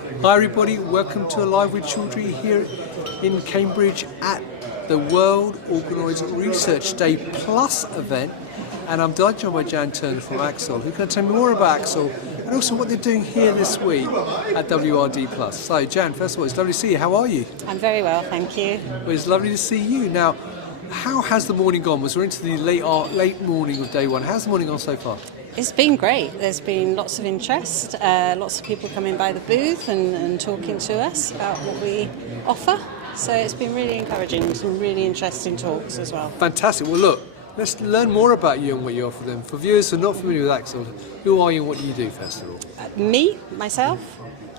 Hi everybody, welcome to Alive with Children here in Cambridge at the World Organoids Research Day Plus event, and I'm delighted to join by Jan Turner from Axol, who's going to tell me more about Axol and also what they're doing here this week at WRD Plus. So Jan, first of all, it's lovely to see you. How are you? I'm very well, thank you. Well, it's lovely to see you. Now, how has the morning gone? We're into the late morning of day one. How's the morning gone so far? It's been great. There's been lots of interest, lots of people coming by the booth and talking to us about what we offer. So it's been really encouraging, some really interesting talks as well. Fantastic. Well, look, let's learn more about you and what you offer them. For viewers who are not familiar with Axol, who are you and what do you do, first of all? Myself,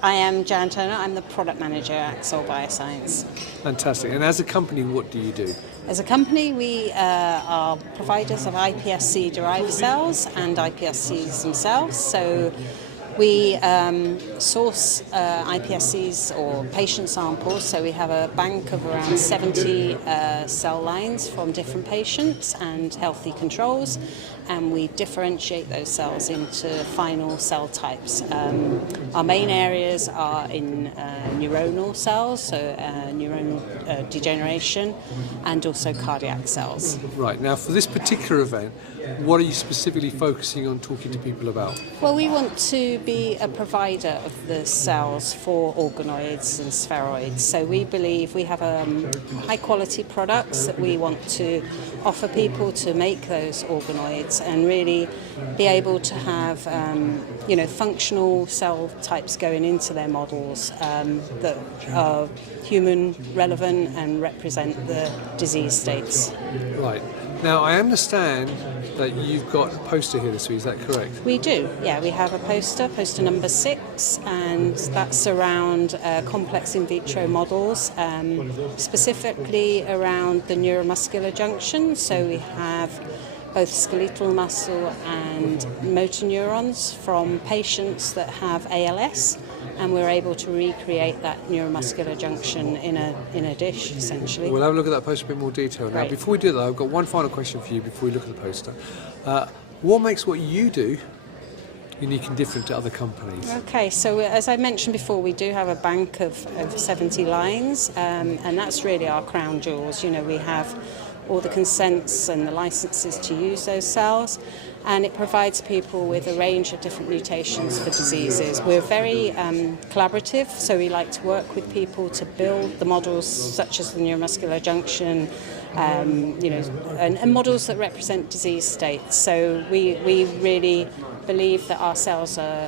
I am Jan Turner. I'm the product manager at Axol Bioscience. Fantastic. And as a company, what do you do? As a company, we are providers of iPSC derived cells and iPSCs themselves. So we source iPSCs or patient samples. So we have a bank of around 70 cell lines from different patients and healthy controls, and we differentiate those cells into final cell types. Our main areas are in neuronal cells, so neuronal degeneration, and also cardiac cells. Right, now for this particular event, what are you specifically focusing on talking to people about? Well, we want to be a provider of the cells for organoids and spheroids. So we believe we have high quality products that we want to offer people to make those organoids and really be able to have functional cell types going into their models that are human relevant and represent the disease states. Right. Now I understand that you've got a poster here this week, is that correct? We do, yeah. We have a poster number 6, and that's around complex in vitro models, specifically around the neuromuscular junction. So we have both skeletal muscle and motor neurons from patients that have ALS, and we're able to recreate that neuromuscular junction in a dish, essentially. We'll have a look at that poster in a bit more detail. Now, before we do that, I've got one final question for you before we look at the poster. What makes what you do unique and different to other companies? Okay, so as I mentioned before, we do have a bank of 70 lines, and that's really our crown jewels. You know, we have all the consents and the licenses to use those cells, and it provides people with a range of different mutations for diseases. We're very collaborative, so we like to work with people to build the models such as the neuromuscular junction, and models that represent disease states. So we really believe that our cells are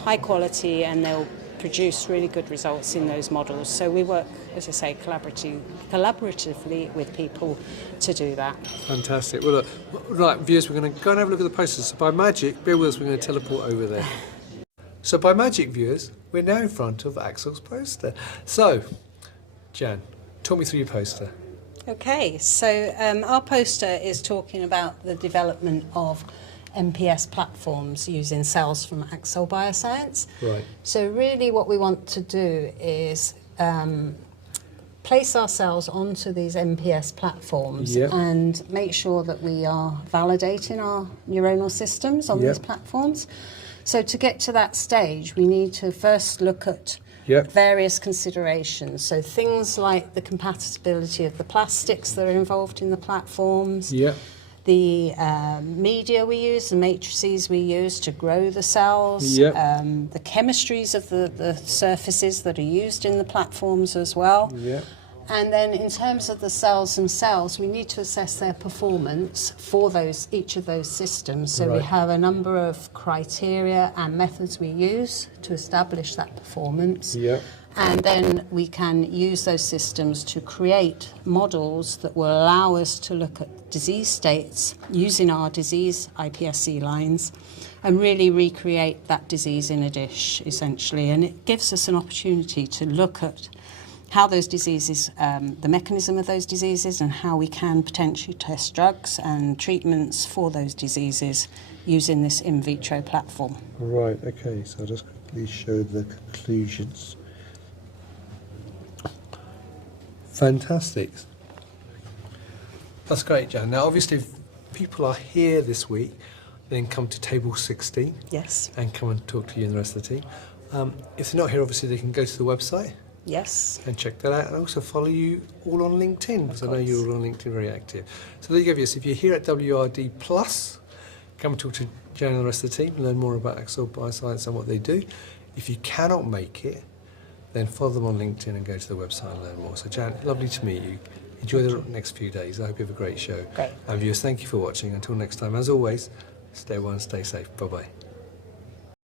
high quality and they'll produce really good results in those models. So we work, as I say, collaboratively with people to do that. Fantastic. Well, look, right, viewers, we're going to go and have a look at the posters. So by magic, bear with us, we're going to teleport over there. So by magic, viewers, we're now in front of Axol's poster. So, Jan, talk me through your poster. Okay, so our poster is talking about the development of MPS platforms using cells from Axol Bioscience. Right. So really what we want to do is place our cells onto these MPS platforms and make sure that we are validating our neuronal systems on these platforms. So to get to that stage, we need to first look at various considerations. So things like the compatibility of the plastics that are involved in the platforms, the media we use, the matrices we use to grow the cells, the chemistries of the surfaces that are used in the platforms as well. And then in terms of the cells themselves, we need to assess their performance for each of those systems. So we have a number of criteria and methods we use to establish that performance. And then we can use those systems to create models that will allow us to look at disease states using our disease iPSC lines and really recreate that disease in a dish, essentially. And it gives us an opportunity to look at how those diseases, the mechanism of those diseases, and how we can potentially test drugs and treatments for those diseases using this in vitro platform. Right, okay, so I'll just quickly show the conclusions. Fantastic. That's great, Jan. Now, obviously, if people are here this week, then come to table 16. Yes. And come and talk to you and the rest of the team. If they're not here, obviously they can go to the website Yes. and check that out, and also follow you all on LinkedIn, because I know you're all on LinkedIn very active. So there you go, yes, if you're here at WRD Plus, come and talk to Jan and the rest of the team, learn more about Axol Bioscience and what they do. If you cannot make it, then follow them on LinkedIn and go to the website and learn more. So Jan, lovely to meet you. Enjoy the next few days. I hope you have a great show. Great. And viewers, thank you for watching. Until next time, as always, stay well and stay safe. Bye-bye.